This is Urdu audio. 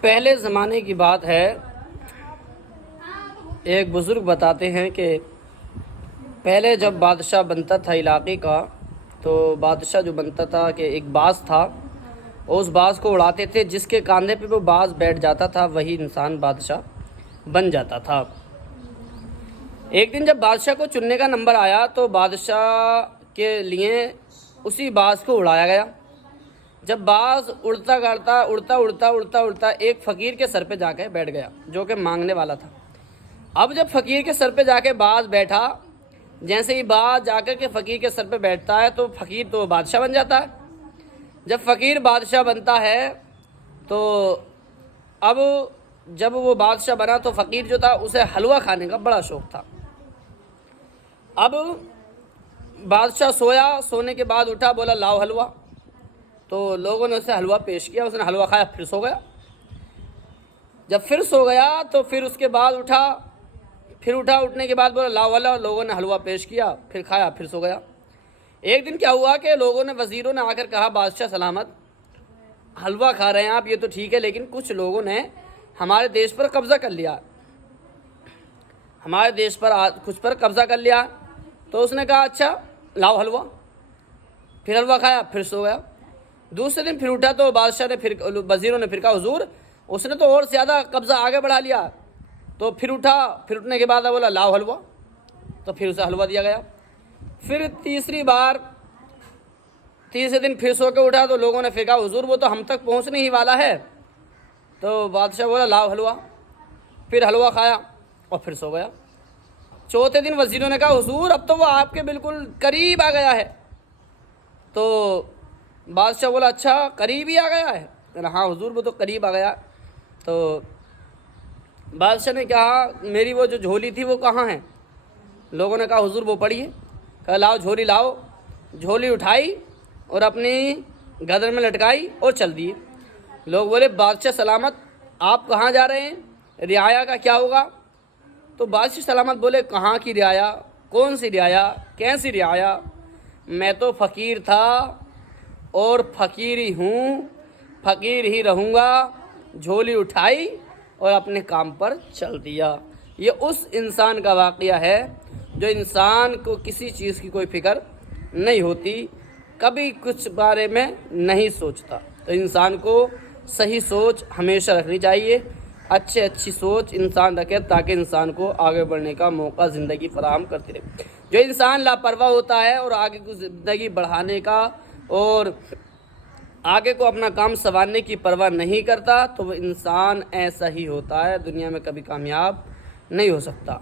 پہلے زمانے کی بات ہے، ایک بزرگ بتاتے ہیں کہ پہلے جب بادشاہ بنتا تھا علاقے کا، تو بادشاہ جو بنتا تھا کہ ایک باز تھا، اس باز کو اڑاتے تھے، جس کے کاندھے پہ وہ باز بیٹھ جاتا تھا وہی انسان بادشاہ بن جاتا تھا۔ ایک دن جب بادشاہ کو چننے کا نمبر آیا تو بادشاہ کے لیے اسی باز کو اڑایا گیا۔ جب باز اڑتا اڑتا ایک فقیر کے سر پہ جا کے بیٹھ گیا جو کہ مانگنے والا تھا۔ اب جب فقیر کے سر پہ جا کے باز بیٹھا، جیسے ہی باز جا کر کے فقیر کے سر پہ بیٹھتا ہے تو فقیر تو بادشاہ بن جاتا ہے۔ جب فقیر بادشاہ بنتا ہے تو اب جب وہ بادشاہ بنا تو فقیر جو تھا اسے حلوہ کھانے کا بڑا شوق تھا۔ اب بادشاہ سویا، سونے کے بعد اٹھا، بولا لاؤ حلوہ، تو لوگوں نے اسے حلوہ پیش کیا، اس نے حلوہ کھایا، پھر سو گیا۔ جب پھر سو گیا تو پھر اس کے بعد اٹھا، اٹھنے کے بعد بولا لاؤ حلوہ، لوگوں نے حلوہ پیش کیا، پھر کھایا، پھر سو گیا۔ ایک دن کیا ہوا کہ لوگوں نے، وزیروں نے آ کر کہا بادشاہ سلامت، حلوہ کھا رہے ہیں آپ، یہ تو ٹھیک ہے، لیکن کچھ لوگوں نے ہمارے دیش پر قبضہ کر لیا، ہمارے دیش پر کچھ پر قبضہ کر لیا۔ تو اس نے کہا اچھا لاؤ حلوہ، پھر حلوہ کھایا، پھر سو گیا۔ دوسرے دن پھر اٹھا تو بادشاہ نے، وزیروں نے پھر کہا حضور اس نے تو اور زیادہ قبضہ آگے بڑھا لیا۔ تو پھر اٹھا، پھر اٹھنے کے بعد بولا لاؤ حلوہ، تو پھر اسے حلوہ دیا گیا۔ پھر تیسرے دن پھر سو کے اٹھا تو لوگوں نے پھر کہا حضور وہ تو ہم تک پہنچنے ہی والا ہے۔ تو بادشاہ بولا لاؤ حلوہ، پھر حلوہ کھایا اور پھر سو گیا۔ چوتھے دن وزیروں نے کہا حضور اب تو وہ آپ کے بالکل قریب آ گیا ہے۔ تو بادشاہ بولا اچھا قریب ہی آ گیا ہے؟ ہاں حضور وہ تو قریب آ گیا۔ تو بادشاہ نے کہا میری وہ جو جھولی تھی وہ کہاں ہے؟ لوگوں نے کہا حضور وہ پڑی ہے۔ کہا لاؤ جھولی لاؤ، جھولی اٹھائی اور اپنی گدر میں لٹکائی اور چل دیے۔ لوگ بولے بادشاہ سلامت آپ کہاں جا رہے ہیں، رعایا کا کیا ہوگا؟ تو بادشاہ سلامت بولے کہاں کی رعایا، کون سی رعایا، کیسی رعایا، میں تو فقیر تھا اور فقیر ہی ہوں، فقیر ہی رہوں گا۔ جھولی اٹھائی اور اپنے کام پر چل دیا۔ یہ اس انسان کا واقعہ ہے جو انسان کو کسی چیز کی کوئی فکر نہیں ہوتی، کبھی کچھ بارے میں نہیں سوچتا۔ تو انسان کو صحیح سوچ ہمیشہ رکھنی چاہیے، اچھی سوچ انسان رکھے تاکہ انسان کو آگے بڑھنے کا موقع زندگی فراہم کرتی رہے۔ جو انسان لاپرواہ ہوتا ہے اور آگے کو زندگی بڑھانے کا اور آگے کو اپنا کام سنوارنے کی پرواہ نہیں کرتا تو وہ انسان ایسا ہی ہوتا ہے، دنیا میں کبھی کامیاب نہیں ہو سکتا۔